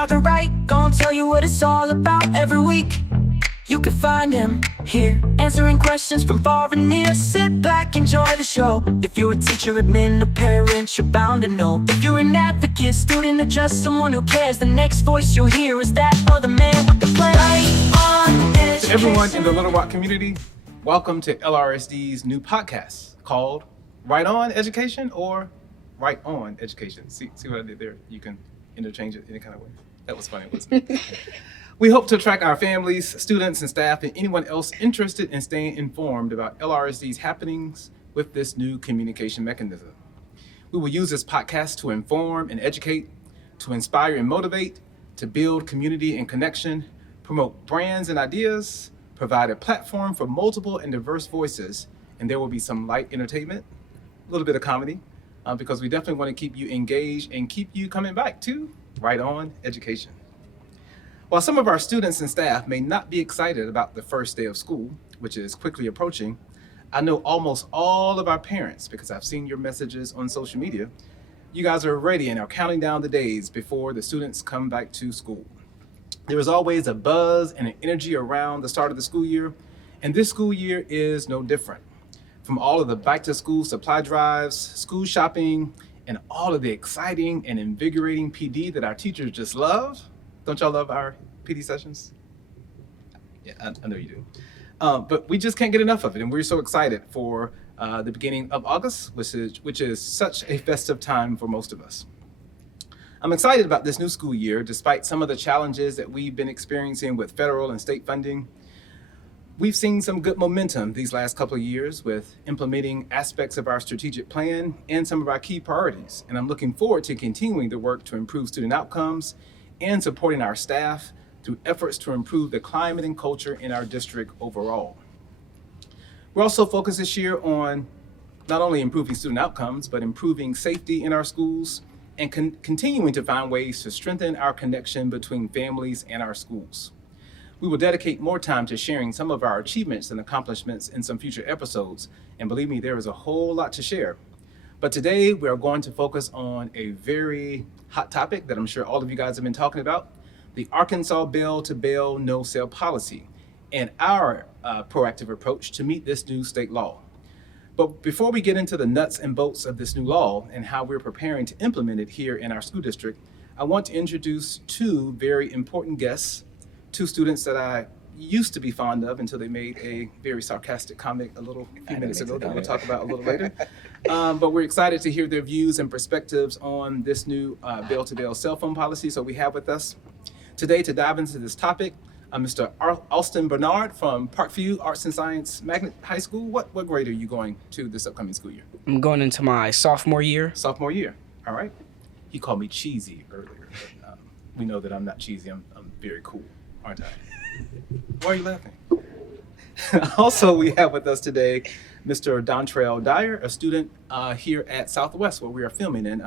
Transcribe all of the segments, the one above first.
Yondr Wright, gonna tell you what it's all about every week. You can find him here, answering questions from far and near. Sit back, enjoy the show. If you're a teacher, admin, a parent, you're bound to know. If you're an advocate, student, or just someone who cares, the next voice you'll hear is that other man with the plan. Right on education. To everyone in the Little Rock community, welcome to LRSD's new podcast called Right On Education or Right On Education. See what I did there? You can interchange it any kind of way. That was funny, wasn't it? We hope to attract our families, students, and staff, and anyone else interested in staying informed about LRSD's happenings with this new communication mechanism. We will use this podcast to inform and educate, to inspire and motivate, to build community and connection, promote brands and ideas, provide a platform for multiple and diverse voices, and there will be some light entertainment, a little bit of comedy, because we definitely want to keep you engaged and keep you coming back to Right On Education. While some of our students and staff may not be excited about the first day of school, which is quickly approaching, I know almost all of our parents, because I've seen your messages on social media, you guys are ready and are counting down the days before the students come back to school. There is always a buzz and an energy around the start of the school year, and this school year is no different. From all of the back to school supply drives, school shopping, and all of the exciting and invigorating PD that our teachers just love. Don't y'all love our PD sessions? Yeah, I know you do. But we just can't get enough of it, and we're so excited for the beginning of August, which is such a festive time for most of us. I'm excited about this new school year, despite some of the challenges that we've been experiencing with federal and state funding. We've seen some good momentum these last couple of years with implementing aspects of our strategic plan and some of our key priorities, and I'm looking forward to continuing the work to improve student outcomes and supporting our staff through efforts to improve the climate and culture in our district overall. We're also focused this year on not only improving student outcomes, but improving safety in our schools and continuing to find ways to strengthen our connection between families and our schools. We will dedicate more time to sharing some of our achievements and accomplishments in some future episodes, and believe me, there is a whole lot to share. But today we are going to focus on a very hot topic that I'm sure all of you guys have been talking about, the Arkansas Bell-to-Bell no-sale policy and our proactive approach to meet this new state law. But before we get into the nuts and bolts of this new law and how we're preparing to implement it here in our school district, I want to introduce two very important guests, two students that I used to be fond of until they made a very sarcastic comment a few minutes ago that we'll talk about a little later. But we're excited to hear their views and perspectives on this new bell-to-bell cell phone policy. So we have with us today to dive into this topic, Mr. Austin Bernard from Parkview Arts and Science Magnet High School. What grade are you going to this upcoming school year? I'm going into my sophomore year. Sophomore year, all right. He called me cheesy earlier. But, we know that I'm not cheesy, I'm very cool, aren't I? Why are you laughing? Also, we have with us today Mr. Dontrell Dyer, a student here at Southwest, where we are filming. And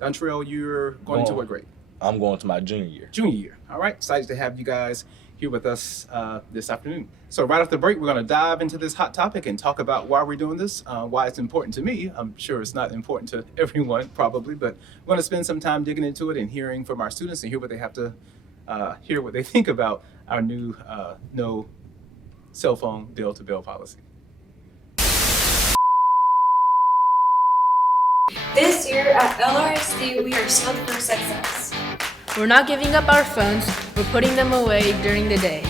Dontrell, you're going to what grade? I'm going to my junior year. Junior year. All right. Excited to have you guys here with us this afternoon. So right off the break, we're going to dive into this hot topic and talk about why we're doing this, why it's important to me. I'm sure it's not important to everyone, probably, but we're going to spend some time digging into it and hearing from our students and hear what they have to hear what they think about our new no cell phone bell-to-bell policy. This year at LRSD, we are set for success. We're not giving up our phones, we're putting them away during the day.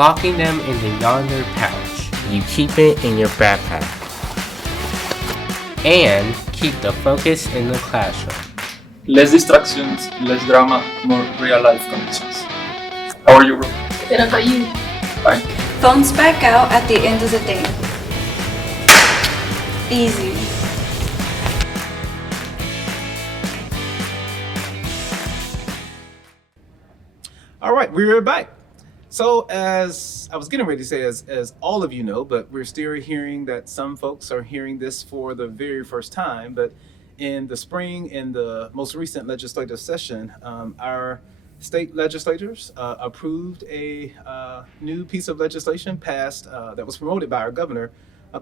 Locking them in the Yondr Pouch. You keep it in your backpack. And keep the focus in the classroom. Less distractions, less drama, more real-life connections. How are you, bro? Good about you? Fine. Phones back out at the end of the day. Easy. All right, we're back. So as I was getting ready to say, as all of you know, but we're still hearing that some folks are hearing this for the very first time, but in the spring, in the most recent legislative session, our state legislators approved a new piece of legislation passed that was promoted by our governor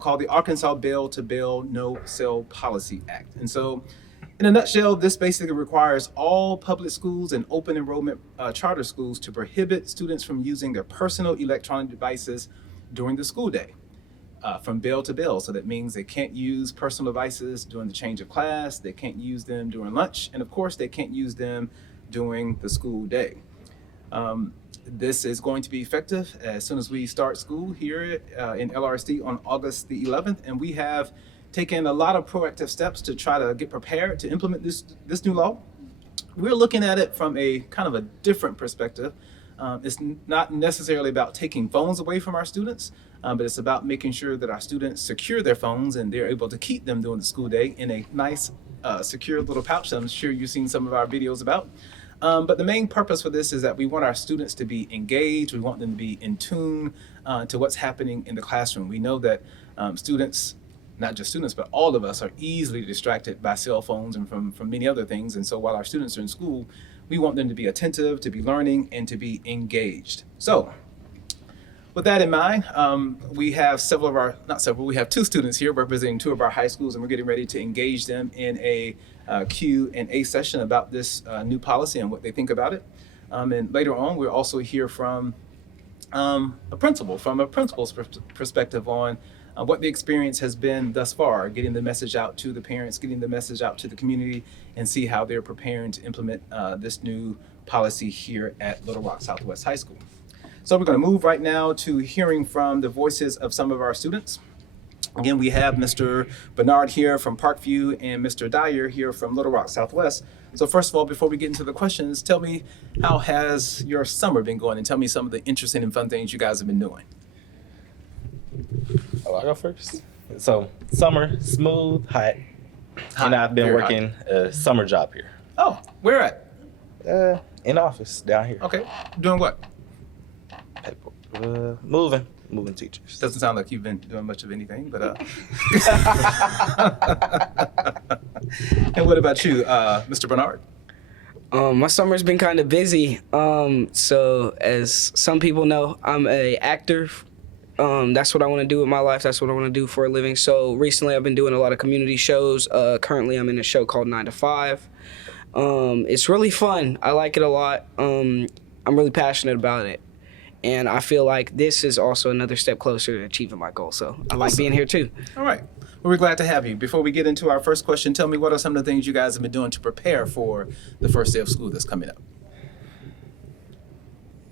called the Arkansas Bell-to-Bell No Cell Policy Act. And so In a nutshell, this basically requires all public schools and open enrollment charter schools to prohibit students from using their personal electronic devices during the school day, from bell to bell. So that means they can't use personal devices during the change of class, they can't use them during lunch, and of course they can't use them during the school day. This is going to be effective as soon as we start school here in LRSD on August the 11th, and we have taken a lot of proactive steps to try to get prepared to implement this new law. We're looking at it from a kind of a different perspective. It's not necessarily about taking phones away from our students, but it's about making sure that our students secure their phones and they're able to keep them during the school day in a nice, secure little pouch that I'm sure you've seen some of our videos about. But the main purpose for this is that we want our students to be engaged. We want them to be in tune to what's happening in the classroom. We know that students, not just students, but all of us are easily distracted by cell phones and from many other things. And so while our students are in school, we want them to be attentive, to be learning, and to be engaged. So with that in mind, we have we have 2 students here representing 2 of our high schools, and we're getting ready to engage them in a Q&A session about this new policy and what they think about it. And later on, we'll also hear from a principal's perspective on what the experience has been thus far, getting the message out to the parents, getting the message out to the community, and see how they're preparing to implement this new policy here at Little Rock Southwest High School. So we're going to move right now to hearing from the voices of some of our students. Again, we have Mr. Bernard here from Parkview and Mr. Dyer here from Little Rock Southwest. So first of all, before we get into the questions, tell me, how has your summer been going? And tell me some of the interesting and fun things you guys have been doing. Oh, I go first. So summer, smooth, hot. And I've been working a summer job here. Oh, where at? In office down here. Okay, doing what? Moving teachers. Doesn't sound like you've been doing much of anything, but And what about you, Mr. Bernard? My summer's been kind of busy. So as some people know, I'm an actor. That's what I want to do with my life. That's what I want to do for a living. So recently I've been doing a lot of community shows. Currently I'm in a show called 9 to 5. It's really fun. I like it a lot. I'm really passionate about it. And I feel like this is also another step closer to achieving my goal. So I like being here too. All right. Well, we're glad to have you. Before we get into our first question, tell me, what are some of the things you guys have been doing to prepare for the first day of school that's coming up?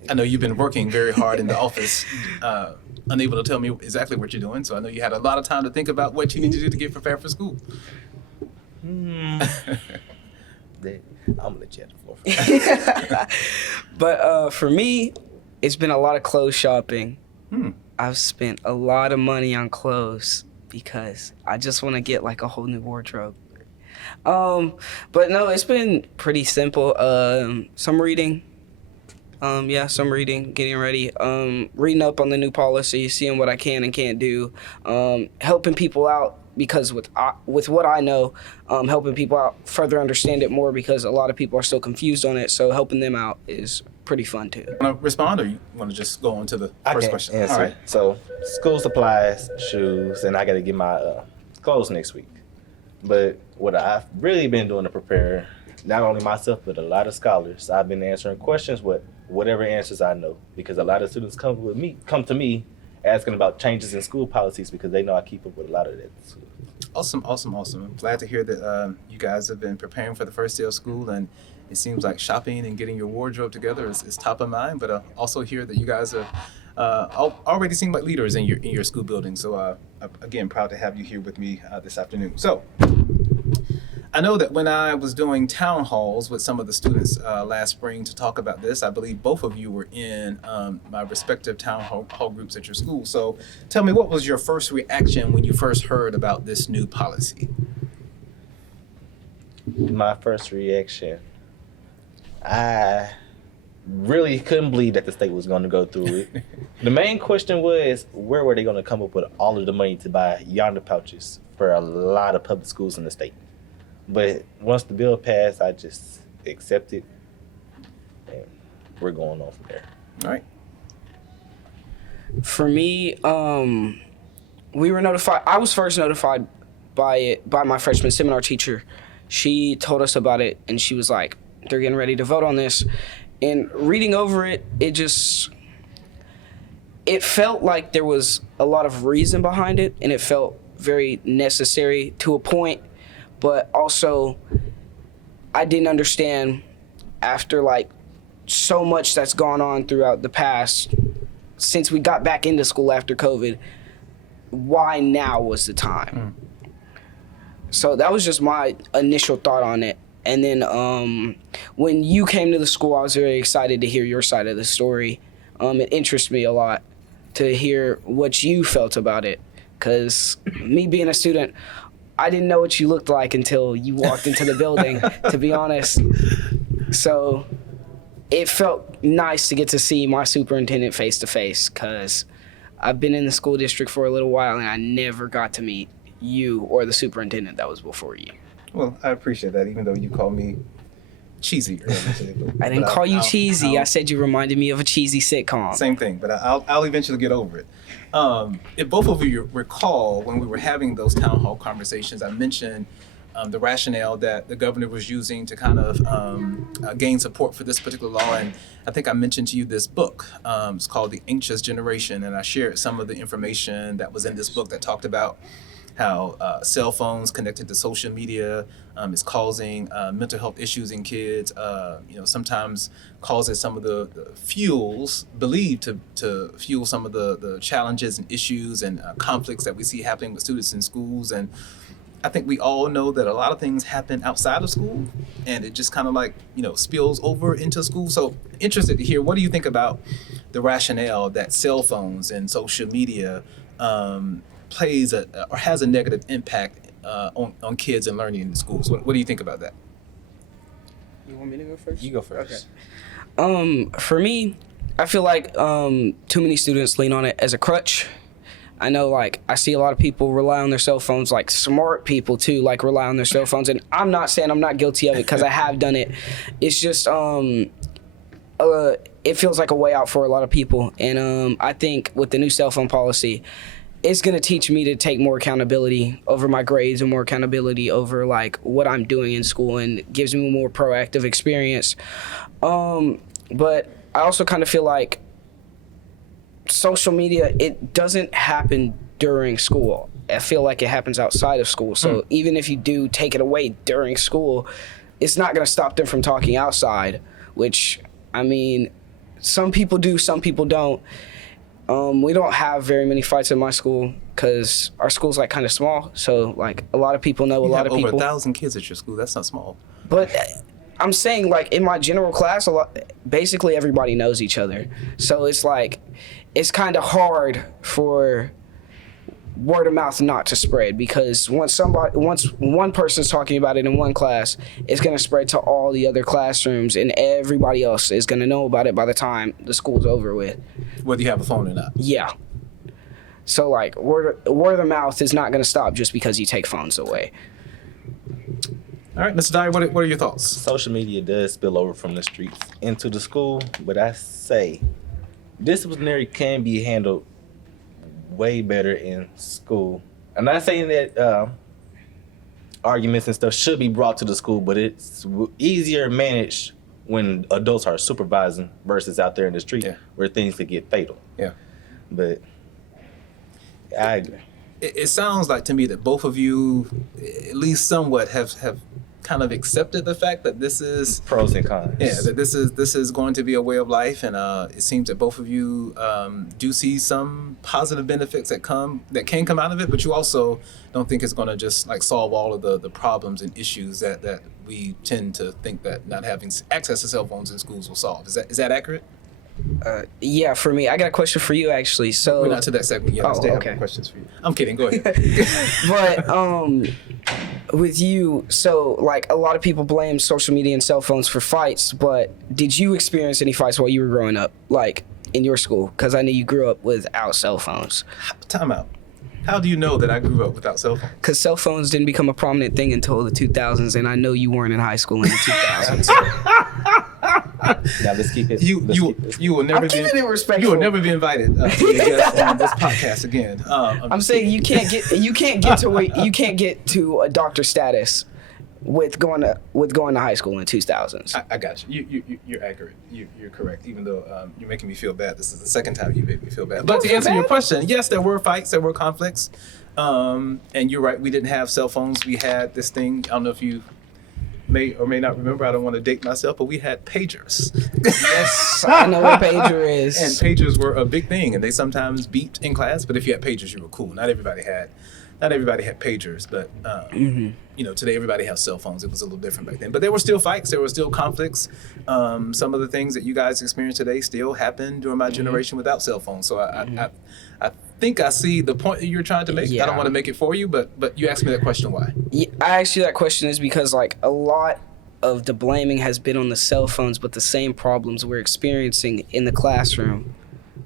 I know you've been working very hard in the office, unable to tell me exactly what you're doing. So I know you had a lot of time to think about what you need to do to get prepared for school. I'm gonna let you have the floor. But for me, it's been a lot of clothes shopping. I've spent a lot of money on clothes because I just want to get like a whole new wardrobe. But no, it's been pretty simple. Some reading. Some reading, getting ready, reading up on the new policy, seeing what I can and can't do, helping people out because with what I know, helping people out further understand it more because a lot of people are still confused on it. So helping them out is pretty fun too. Want to respond, or you want to just go on to the first question? Answer. All right. So school supplies, shoes, and I got to get my clothes next week. But what I've really been doing to prepare, not only myself, but a lot of scholars, I've been answering questions with whatever answers I know, because a lot of students come to me asking about changes in school policies because they know I keep up with a lot of that. Awesome. I'm glad to hear that you guys have been preparing for the first day of school, and it seems like shopping and getting your wardrobe together is top of mind, but also hear that you guys are already seem like leaders in your school building. So again, proud to have you here with me this afternoon. So I know that when I was doing town halls with some of the students last spring to talk about this, I believe both of you were in my respective town hall groups at your school. So tell me, what was your first reaction when you first heard about this new policy? My first reaction, I really couldn't believe that the state was going to go through it. The main question was, where were they going to come up with all of the money to buy Yondr Pouches for a lot of public schools in the state? But once the bill passed, I just accepted, and we're going on from there. All right. For me, we were notified. I was first notified by my freshman seminar teacher. she told us about it, and she was like, they're getting ready to vote on this. And reading over it, it felt like there was a lot of reason behind it, and it felt very necessary to a point, but also I didn't understand after like so much that's gone on throughout the past since we got back into school after COVID, why now was the time. So that was just my initial thought on it. And then when you came to the school, I was very excited to hear your side of the story. It interests me a lot to hear what you felt about it, because me being a student, I didn't know what you looked like until you walked into the building, to be honest. So it felt nice to get to see my superintendent face to face, because I've been in the school district for a little while and I never got to meet you or the superintendent that was before you. Well, I appreciate that, even though you called me cheesy earlier. I didn't call you cheesy. I said you reminded me of a cheesy sitcom. Same thing, but I'll eventually get over it. If both of you recall, when we were having those town hall conversations, I mentioned the rationale that the governor was using to kind of gain support for this particular law. And I think I mentioned to you this book. It's called The Anxious Generation, and I shared some of the information that was in this book that talked about how cell phones connected to social media is causing mental health issues in kids, sometimes causes some of the fuels believed to fuel some of the challenges and issues and conflicts that we see happening with students in schools. And I think we all know that a lot of things happen outside of school, and it just kind of like, spills over into school. So interested to hear, what do you think about the rationale that cell phones and social media plays or has a negative impact on kids and learning in schools? What do you think about that? You want me to go first? You go first. Okay. For me, I feel like too many students lean on it as a crutch. I know, like, I see a lot of people rely on their cell phones, like smart people too, like rely on their cell phones. And I'm not saying I'm not guilty of it, because I have done it. It's just it feels like a way out for a lot of people. And I think with the new cell phone policy, it's going to teach me to take more accountability over my grades and more accountability over like what I'm doing in school, and gives me a more proactive experience. But I also kind of feel like social media, it doesn't happen during school. I feel like it happens outside of school. So even if you do take it away during school, it's not going to stop them from talking outside, which, I mean, some people do, some people don't. We don't have very many fights at my school because our school's like kind of small. So like a lot of people know a lot of people. Over 1,000 kids at your school. That's not small. But I'm saying, like, in my general class, basically everybody knows each other. So it's like, it's kind of hard for word of mouth not to spread, because once one person's talking about it in one class, it's going to spread to all the other classrooms, and everybody else is going to know about it by the time the school's over with. Whether you have a phone or not. Yeah. So like word of mouth is not going to stop just because you take phones away. All right, Mr. Dyer, what are your thoughts? Social media does spill over from the streets into the school, but I say disciplinary can be handled way better in school. I'm not saying that arguments and stuff should be brought to the school, but it's easier managed when adults are supervising versus out there in the street where things could get fatal. Yeah. But I agree. It sounds like to me that both of you, at least somewhat, have kind of accepted the fact that this is pros and cons. Yeah, that this is going to be a way of life, and it seems that both of you do see some positive benefits that can come out of it, but you also don't think it's going to just like solve all of the problems and issues that we tend to think that not having access to cell phones in schools will solve. Is that accurate? Yeah, for me, I got a question for you actually. So we're not to that segment yet. I still have questions for you. I'm kidding. Go ahead. But with you, so like a lot of people blame social media and cell phones for fights, but did you experience any fights while you were growing up, like in your school? Because I know you grew up without cell phones. Time out. How do you know that I grew up without cell phones? Because cell phones didn't become a prominent thing until the 2000s, and I know you weren't in high school in the 2000s. Now let's keep it. You will never be. You will never be invited to be a guest on this podcast again. I'm saying you can't get to a doctor status with going to high school in 2000s. I got you. You're accurate. You're correct. Even though you're making me feel bad. This is the second time you made me feel bad. But to answer your question, yes, there were fights, there were conflicts, and you're right. We didn't have cell phones. We had this thing. I don't know if you may or may not remember. I don't want to date myself, but we had pagers. Yes, I know what pager is. And pagers were a big thing, and they sometimes beeped in class. But if you had pagers, you were cool. Not everybody had pagers, but today everybody has cell phones. It was a little different back then. But there were still fights. There were still conflicts. Some of the things that you guys experience today still happened during my generation without cell phones. So I think I see the point that you're trying to make. Yeah. I don't want to make it for you, but you asked me that question why. Yeah, I asked you that question is because like a lot of the blaming has been on the cell phones, but the same problems we're experiencing in the classroom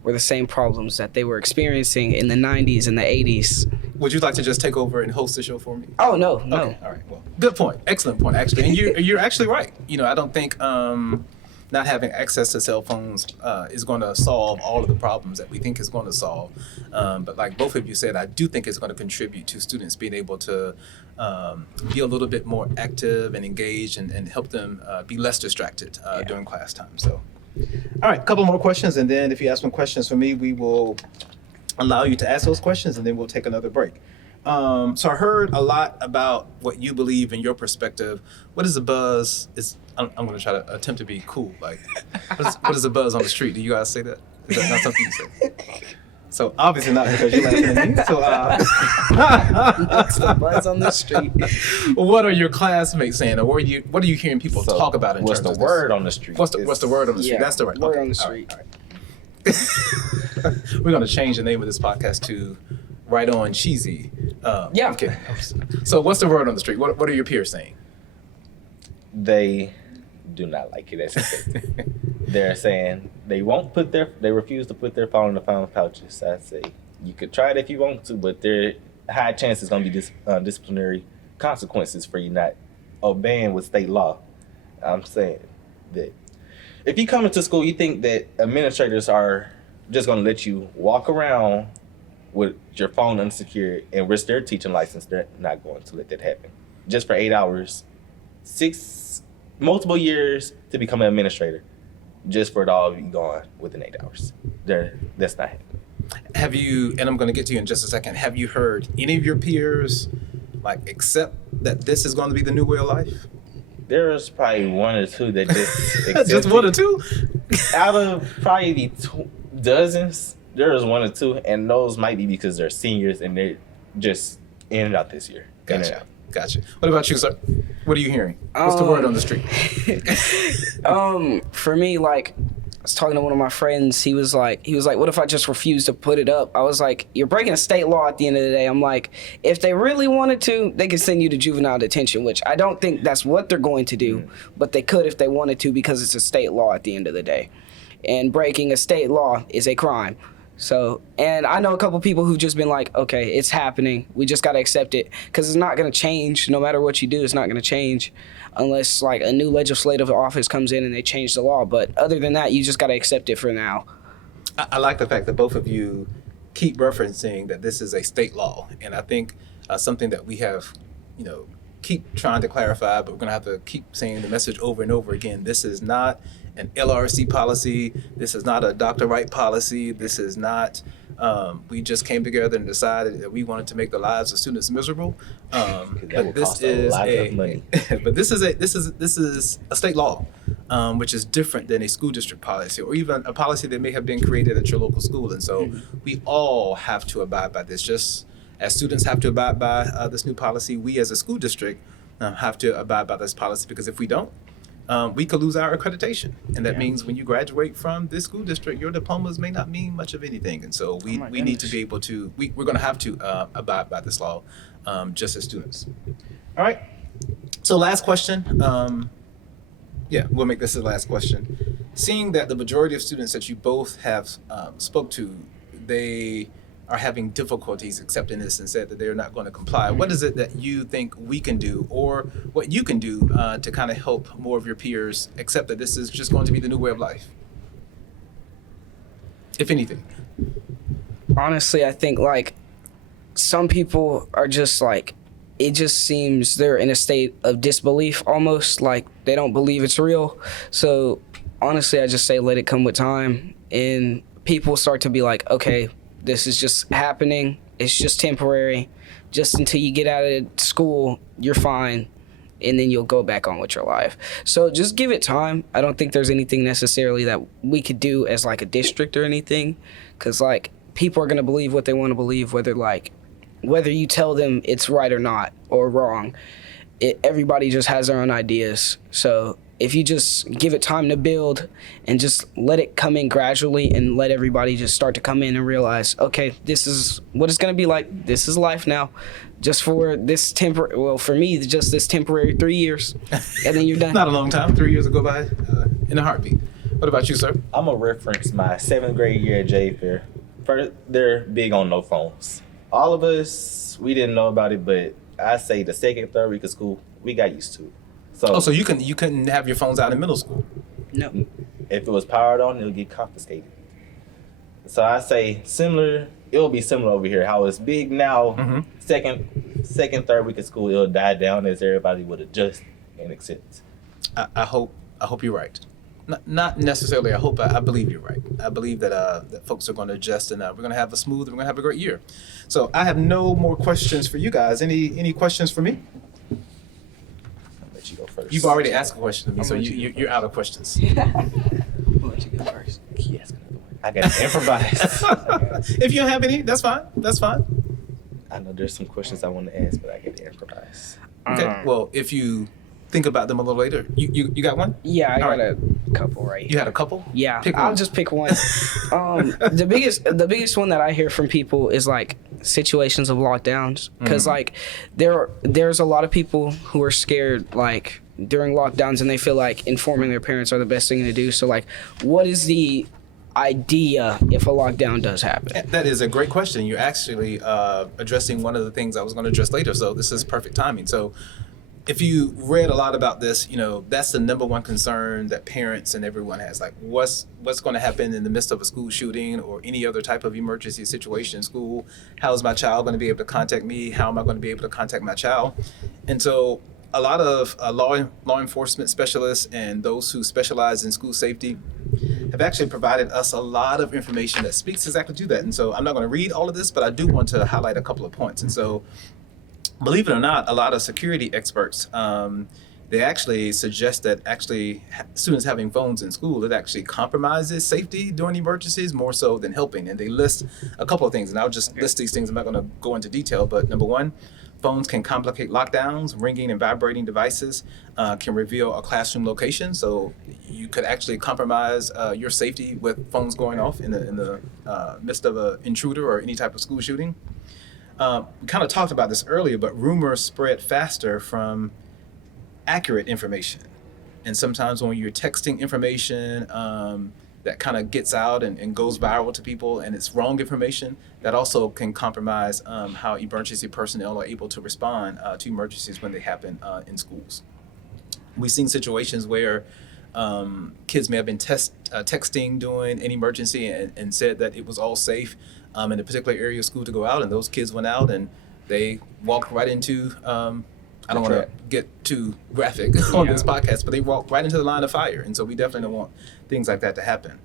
were the same problems that they were experiencing in the 90s and the 80s. Would you like to just take over and host the show for me? Oh, no. Okay, all right. Well, good point. Excellent point, actually. And you're actually right. I don't think not having access to cell phones is going to solve all of the problems that we think it's going to solve. But like both of you said, I do think it's going to contribute to students being able to be a little bit more active and engaged and help them be less distracted during class time. So, all right, a couple more questions. And then if you ask some questions for me, we will allow you to ask those questions and then we'll take another break. So I heard a lot about what you believe in your perspective. What is the buzz? I'm going to try to attempt to be cool. Like, what is the buzz on the street? Do you guys say that? Is that not something you say? So obviously not because you're laughing at me. So What's the buzz on the street? what are your classmates saying, or what are you hearing people talk about in what's terms the of word this? on the street? What's the word on the street? Yeah, That's the right word okay. on the All right, street. all right. We're going to change the name of this podcast to Right On Cheesy. Yeah. I'm kidding. So what's the word on the street? What are your peers saying? They do not like it as expected. They're saying they refuse to put their phone in the phone pouches. I say you could try it if you want to, but there high chance it's going to be disciplinary consequences for you not obeying with state law. I'm saying that if you come into school, you think that administrators are just going to let you walk around with your phone unsecured and risk their teaching license. They're not going to let that happen. Just for 8 hours, multiple years to become an administrator, just for it all to be gone within 8 hours. That's not happening. Have you, and I'm going to get to you in just a second, have you heard any of your peers accept that this is going to be the new way of life? There's probably one or two that just accept Just one or two? Out of probably the dozens, there is one or two, and those might be because they're seniors and they're just in and out this year. In and out. Gotcha. What about you, sir? What are you hearing? What's the word on the street? For me, I was talking to one of my friends. He was like, what if I just refuse to put it up? I was like, you're breaking a state law at the end of the day. I'm like, if they really wanted to, they could send you to juvenile detention, which I don't think that's what they're going to do, but they could if they wanted to because it's a state law at the end of the day. And breaking a state law is a crime. So, and I know a couple people who've just been like, okay, it's happening. We just got to accept it because it's not going to change. No matter what you do, it's not going to change unless a new legislative office comes in and they change the law. But other than that, you just got to accept it for now. I like the fact that both of you keep referencing that this is a state law. And I think something that we have, keep trying to clarify, but we're going to have to keep saying the message over and over again. This is not an LRSD policy. This is not a Dr. Wright policy. This is not, we just came together and decided that we wanted to make the lives of students miserable. But this is a state law, which is different than a school district policy or even a policy that may have been created at your local school. And so we all have to abide by this. Just as students have to abide by this new policy, we as a school district have to abide by this policy, because if we don't, we could lose our accreditation. And that means when you graduate from this school district, your diplomas may not mean much of anything. And so we need to be able to, we're going to have to abide by this law just as students. All right. So last question. We'll make this the last question. Seeing that the majority of students that you both have spoke to, they are having difficulties accepting this and said that they're not going to comply. What is it that you think we can do, or what you can do to kind of help more of your peers accept that this is just going to be the new way of life? If anything. Honestly, I think some people are just it just seems they're in a state of disbelief almost, like they don't believe it's real. So honestly, I just say let it come with time, and people start to be like, okay, this is just happening. It's just temporary. Just until you get out of school, you're fine, and then you'll go back on with your life. So just give it time. I don't think there's anything necessarily that we could do as like a district or anything, because like people are gonna believe what they want to believe, whether you tell them it's right or not or wrong. Everybody just has their own ideas. So if you just give it time to build and just let it come in gradually and let everybody just start to come in and realize, okay, this is what it's going to be like. This is life now. Just for this for me, just this temporary 3 years, and then you're done. Not a long time. 3 years will go by in a heartbeat. What about you, sir? I'm going to reference my 7th grade year at J Fair. First, they're big on no phones. All of us, we didn't know about it, but I say the 2nd, 3rd week of school, we got used to it. So you couldn't have your phones out in middle school? No. If it was powered on, it would get confiscated. So I say it will be similar over here. How it's big now, second, 3rd week of school, it'll die down as everybody would adjust and accept. I hope you're right. Not necessarily I hope, I believe you're right. I believe that folks are going to adjust, and we're going to have we're going to have a great year. So I have no more questions for you guys. Any questions for me? You go first. You've already asked a question to me, so you're out of questions. I'll let you go first. I got to improvise. If you don't have any, that's fine. That's fine. I know there's some questions I want to ask, but I get to improvise. Okay. Well, if you think about them a little later, you got one? Yeah, I All got a couple right here. You had a couple? Yeah, Pick I'll one. just pick one. The biggest one that I hear from people is like situations of lockdowns, because like there's a lot of people who are scared like during lockdowns, and they feel like informing their parents are the best thing to do. So like, what is the idea if a lockdown does happen? That is a great question. You're actually addressing one of the things I was going to address later, so this is perfect timing. So if you read a lot about this, that's the number one concern that parents and everyone has. Like, what's going to happen in the midst of a school shooting or any other type of emergency situation in school? How is my child going to be able to contact me? How am I going to be able to contact my child? And so a lot of law enforcement specialists and those who specialize in school safety have actually provided us a lot of information that speaks exactly to that. And so I'm not going to read all of this, but I do want to highlight a couple of points. And so, believe it or not, a lot of security experts, they actually suggest that students having phones in school, it actually compromises safety during emergencies more so than helping. And they list a couple of things, and I'll just list these things. I'm not going to go into detail, but number one, phones can complicate lockdowns. Ringing and vibrating devices can reveal a classroom location, so you could actually compromise your safety with phones going off in the midst of an intruder or any type of school shooting. We kind of talked about this earlier, but rumors spread faster from accurate information. And sometimes when you're texting information that kind of gets out and goes viral to people, and it's wrong information, that also can compromise how emergency personnel are able to respond to emergencies when they happen in schools. We've seen situations where kids may have been texting during an emergency and said that it was all safe in a particular area of school to go out, and those kids went out and they walked right into, I don't want to get too graphic on this podcast, but they walked right into the line of fire. And so we definitely don't want things like that to happen.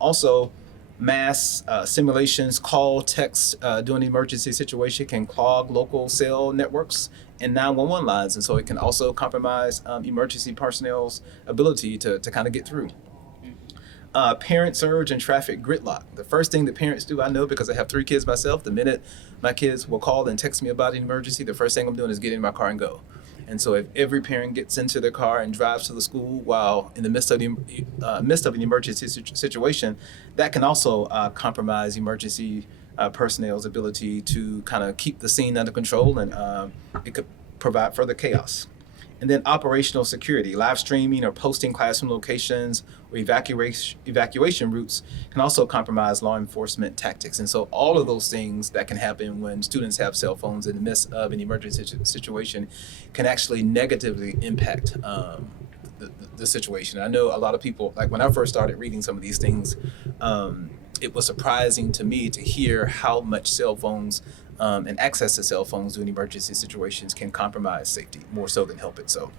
Also, mass simulations, call, text during an emergency situation can clog local cell networks and 911 lines. And so it can also compromise emergency personnel's ability to kind of get through. Parent surge and traffic gridlock. The first thing that parents do, I know because I have 3 kids myself, the minute my kids will call and text me about an emergency, the first thing I'm doing is get in my car and go. And so if every parent gets into their car and drives to the school while in the midst of an emergency situation, that can also compromise emergency personnel's ability to kind of keep the scene under control, and it could provide further chaos. And then operational security, live streaming or posting classroom locations or evacuation routes can also compromise law enforcement tactics. And so all of those things that can happen when students have cell phones in the midst of an emergency situation can actually negatively impact the situation. I know a lot of people, like when I first started reading some of these things, it was surprising to me to hear how much cell phones and access to cell phones during emergency situations can compromise safety more so than help it. So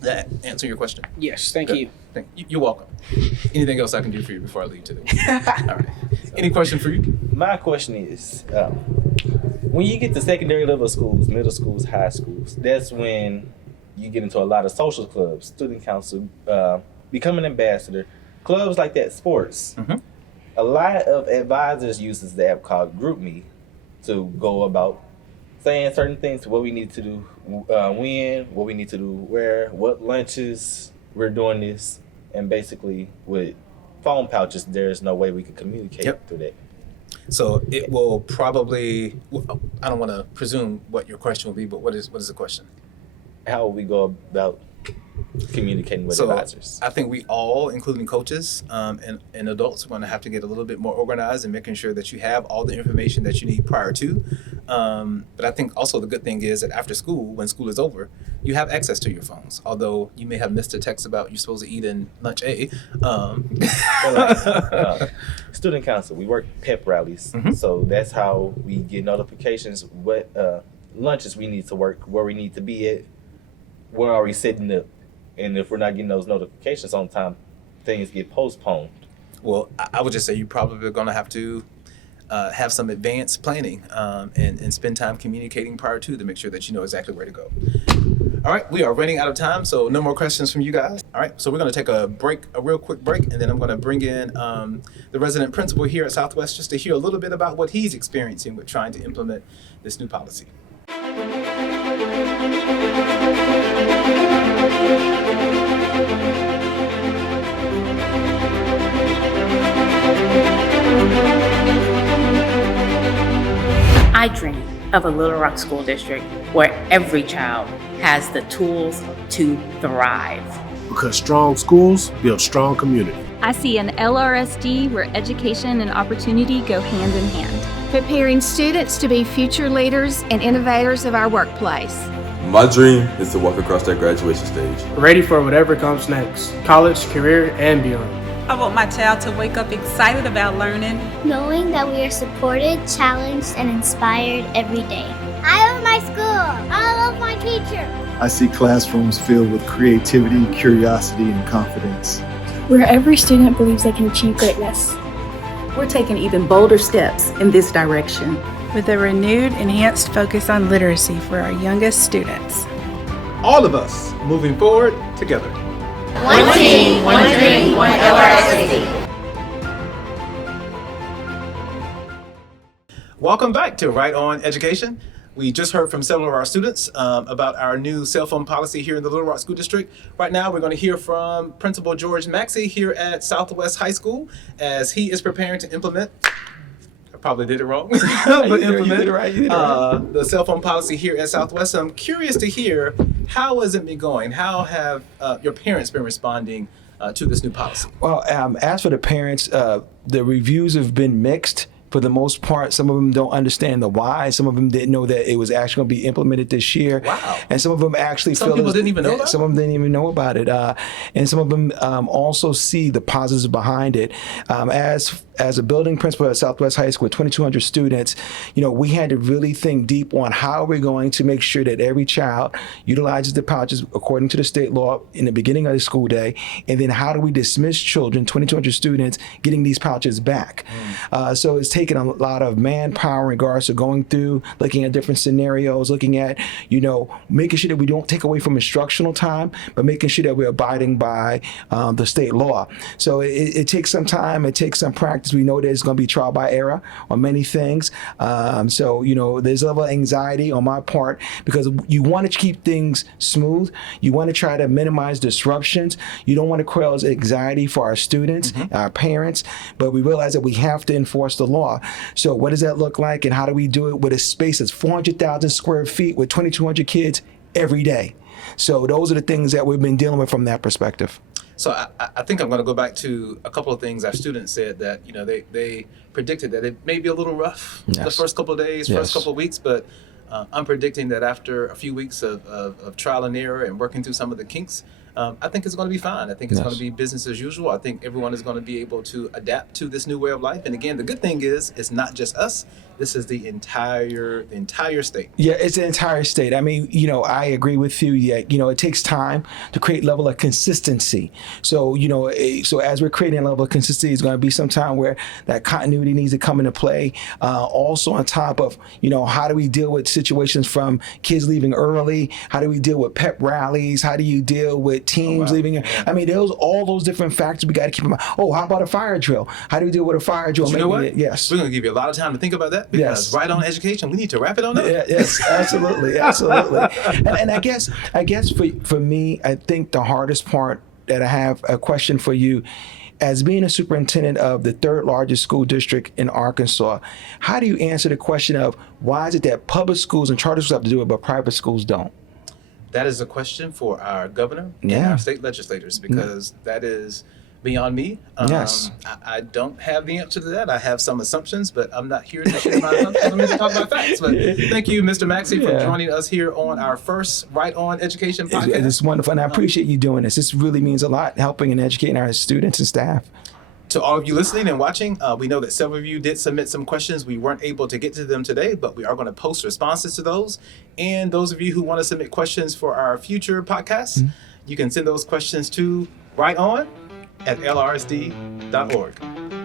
that answer your question? Yes, thank Good. you. You're welcome. Anything else I can do for you before I leave today? All right. Any question for you? My question is, when you get to secondary level schools, middle schools, high schools, that's when you get into a lot of social clubs, student council, become an ambassador, clubs like that, sports. Mm-hmm. A lot of advisors uses the app called GroupMe to go about saying certain things, what we need to do, when, what we need to do, where, what lunches, we're doing this, and basically with phone pouches, there's no way we can communicate through that. So it will probably, I don't want to presume what your question will be, but what is the question? How will we go about communicating with advisors? I think we all, including coaches and adults, are going to have to get a little bit more organized and making sure that you have all the information that you need prior to. But I think also the good thing is that after school, when school is over, you have access to your phones. Although you may have missed a text about you're supposed to eat in lunch A. Student council, we work pep rallies. Mm-hmm. So that's how we get notifications what lunches we need to work, where we need to be at, where are we sitting up. And if we're not getting those notifications on time, things get postponed. Well, I would just say you're probably going to have to have some advanced planning and spend time communicating prior to make sure that you know exactly where to go. All right, we are running out of time, so no more questions from you guys. All right, so we're going to take a real quick break, and then I'm going to bring in the resident principal here at Southwest just to hear a little bit about what he's experiencing with trying to implement this new policy. I dream of a Little Rock School District where every child has the tools to thrive. Because strong schools build strong community. I see an LRSD where education and opportunity go hand in hand. Preparing students to be future leaders and innovators of our workplace. My dream is to walk across that graduation stage, Ready for whatever comes next, college, career, and beyond. I want my child to wake up excited about learning. Knowing that we are supported, challenged, and inspired every day. I love my school. I love my teacher. I see classrooms filled with creativity, curiosity, and confidence. Where every student believes they can achieve greatness. We're taking even bolder steps in this direction. With a renewed, enhanced focus on literacy for our youngest students. All of us moving forward together. One team, one dream, one LRSD. Welcome back to Right On Education. We just heard from several of our students about our new cell phone policy here in the Little Rock School District. Right now, we're going to hear from Principal George Maxey here at Southwest High School as he is preparing to implement. I probably did it wrong, but implement the cell phone policy here at Southwest. I'm curious to hear, how has it been going? How have your parents been responding to this new policy? Well, as for the parents, the reviews have been mixed. For the most part, some of them don't understand the why. Some of them didn't know that it was actually going to be implemented this year. Wow. And some of them actually Some people didn't even know that? Some of them didn't even know about it. And some of them also see the positives behind it. As a building principal at Southwest High School with 2,200 students, we had to really think deep on how we're going to make sure that every child utilizes the pouches according to the state law in the beginning of the school day, and then how do we dismiss children, 2,200 students, getting these pouches back. So it's taken a lot of manpower in regards to going through, looking at different scenarios, looking at, making sure that we don't take away from instructional time, but making sure that we're abiding by the state law. So it takes some time, it takes some practice. We know there's going to be trial by error on many things. So, there's a level of anxiety on my part because you want to keep things smooth. You want to try to minimize disruptions. You don't want to cause anxiety for our students, our parents, but we realize that we have to enforce the law. So what does that look like, and how do we do it with a space that's 400,000 square feet with 2,200 kids every day? So those are the things that we've been dealing with from that perspective. So I think I'm going to go back to a couple of things our students said that, they predicted that it may be a little rough the first couple of days, first couple of weeks, but I'm predicting that after a few weeks of trial and error and working through some of the kinks, I think it's going to be fine. I think it's going to be business as usual. I think everyone is going to be able to adapt to this new way of life. And again, the good thing is it's not just us. This is the entire state. Yeah, it's the entire state. I mean, I agree with you. Yeah, it takes time to create level of consistency. So, so as we're creating a level of consistency, it's going to be some time where that continuity needs to come into play. Also on top of, how do we deal with situations from kids leaving early? How do we deal with pep rallies? How do you deal with teams leaving? I mean, all those different factors we got to keep in mind. Oh, how about a fire drill? How do we deal with a fire drill? You know what? Yes. We're going to give you a lot of time to think about that because Right On Education, we need to wrap it on up. Yes, absolutely. And I guess for me, I think the hardest part that I have a question for you, as being a superintendent of the third largest school district in Arkansas, how do you answer the question of why is it that public schools and charter schools have to do it, but private schools don't? That is a question for our governor and our state legislators because that is beyond me. I don't have the answer to that. I have some assumptions, but I'm not here to share my assumptions. I'm here to talk about facts. But thank you, Mr. Maxey, for joining us here on our first Right On Education podcast. It's wonderful, and I appreciate you doing this. This really means a lot, helping and educating our students and staff. To all of you listening and watching, we know that several of you did submit some questions. We weren't able to get to them today, but we are going to post responses to those. And those of you who want to submit questions for our future podcasts, you can send those questions to righton@lrsd.org.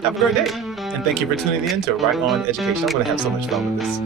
Have a great day. And thank you for tuning in to Right On Education. I'm going to have so much fun with this.